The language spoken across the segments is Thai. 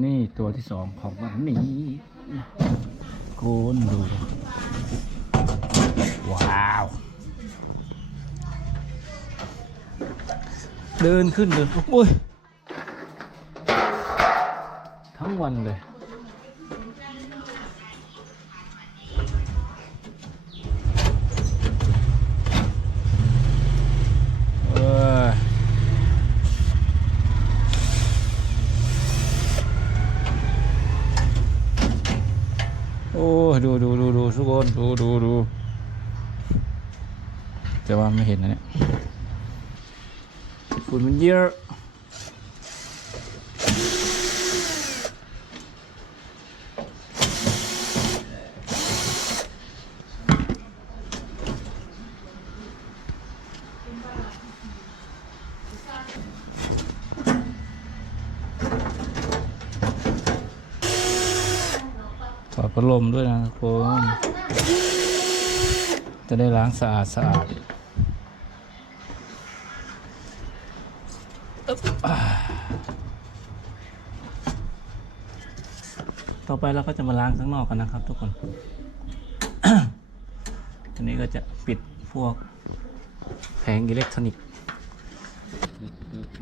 นี่ตัวที่สองของวันนี้โกนดู ว้าว เดินขึ้นเดินโอ้ย ทั้งวันเลย เออ โอ้ดูดูดูดูทุกคนดูดูดูแต่ว่าไม่เห็นนะเนี่ยฝุ่นมันเยอะ ถอดพัดลมด้วยนะทุกคนจะได้ล้างสะอาดสะอาดต่อไปเราก็จะมาล้างข้างนอกกันนะครับทุกคน อันนี้ก็จะปิดพวกแผงอิเล็กทรอนิกส์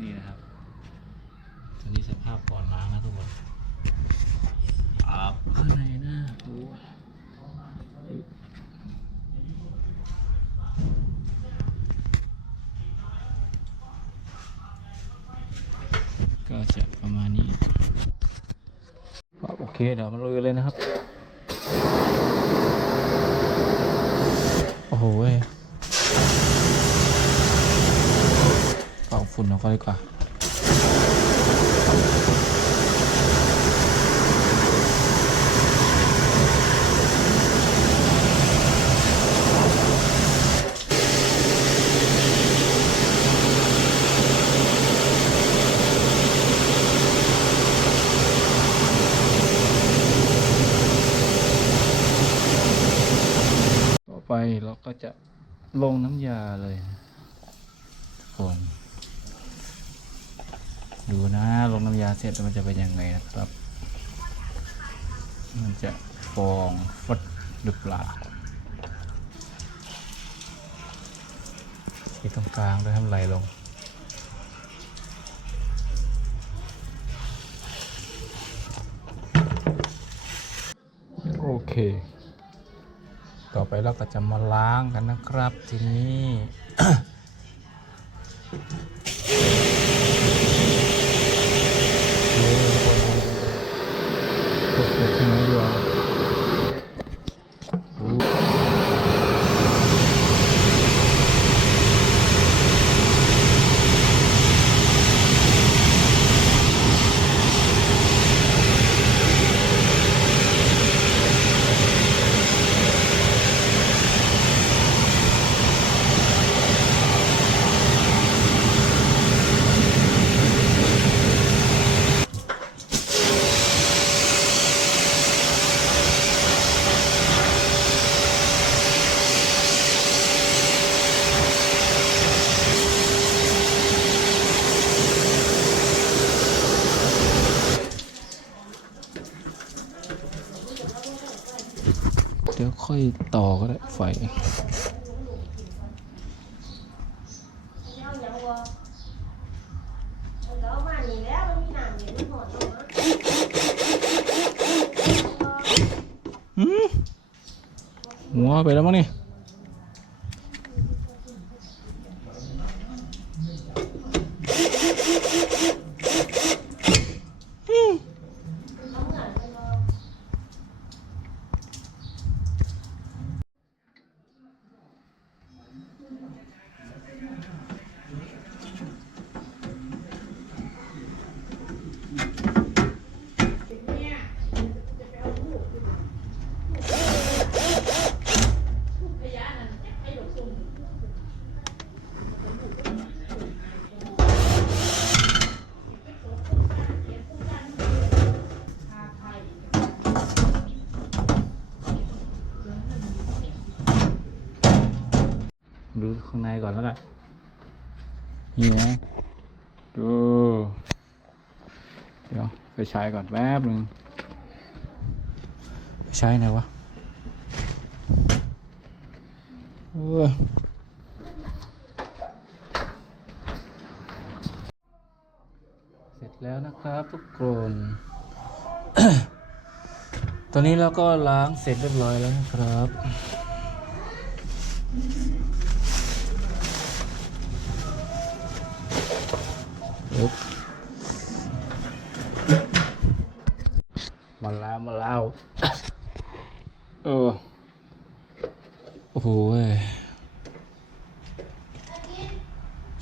นี่นะครับ อันนี้สภาพก่อนล้างนะทุกคน ครับข้างในนะโอ้ยก็จะประมาณนี้โอเคเดี๋ยวมาลุยเลยนะครับ โอ้โหเว้ยเป่าฝุ่นออกก็ดีกว่า ไปเราก็จะลงน้ำยาเลยทุกคน ดูนะลงน้ำยาเสร็จมันจะเป็นยังไงนะครับ มันจะฟองฟดหรือเปล่าที่ตรงกลางด้วยทำไหลลงโอเค ต่อไปเราก็จะมาล้างกันนะครับ ทีนี้ กดกดที่ไหนดีวะโอ้เดี๋ยว ค่อยต่อก็ได้ไฟหัวไปแล้วมั้งนี่ดู ข้างในก่อนแล้วกันนี่นะดูเดี๋ยวไฟใช้ก่อนแป๊บหนึ่งไปใช้ไหนวะเออเสร็จแล้วนะครับทุกคนตอนนี้เราก็ล้างเสร็จเรียบร้อยแล้วนะครับ มาแล้วมาแล้วเออโอ้โหเว้ย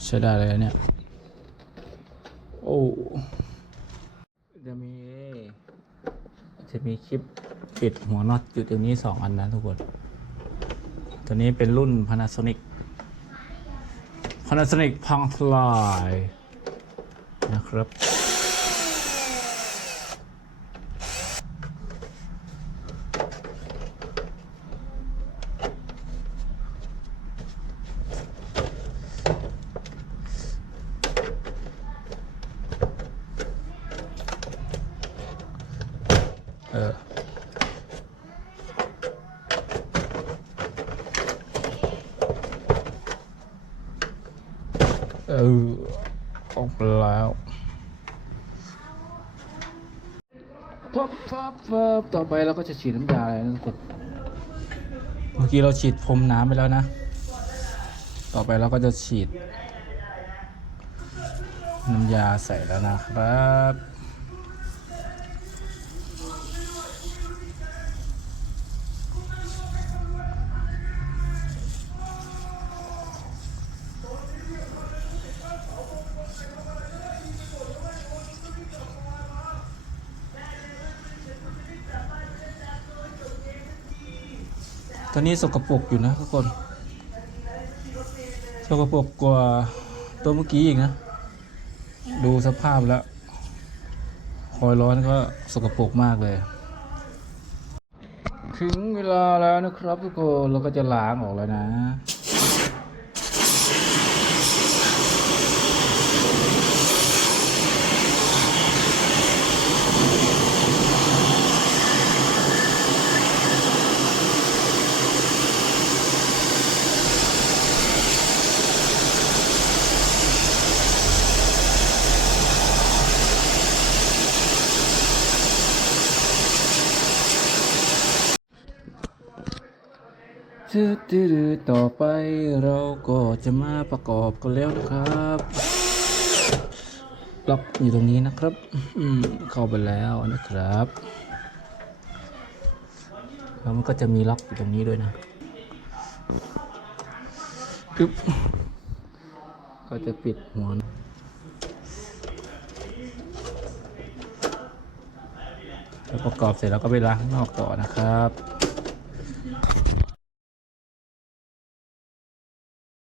ใช้ได้เลยเนี่ย โอ้ จะมี จะมีคลิปปิดหัวน็อตอยู่ตรงนี้สองอันนะทุกคน ตัวนี้เป็นรุ่น Panasonic Panasonic พังทลาย นะครับ เออเออ กไปแล้วพับพับพับต่อไปเราก็จะฉีดน้ำยาอะไรนะทุกคนเมื่อกี้เราฉีดพรมน้ำไปแล้วนะ ต่อไปเราก็จะฉีด น้ำยาใส่แล้วนะครับ ตอนนี้สกปรกอยู่นะทุกคน สกปรกกว่าตัวเมื่อกี้อีกนะ ดูสภาพแล้ว คอยร้อนก็สกปรกมากเลย ถึงเวลาแล้วนะครับทุกคน เราก็จะล้างออกแล้วนะ จืดจืดต่อไปเราก็จะมาประกอบกันแล้วนะครับล็อกอยู่ตรงนี้นะครับ อืมเข้าไปแล้วนะครับแล้วมันก็จะมีล็อกอยู่ตรงนี้ด้วยนะปึ๊บก็จะปิดหัวแล้วประกอบเสร็จแล้วก็ไปล้างข้างนอกต่อนะครับ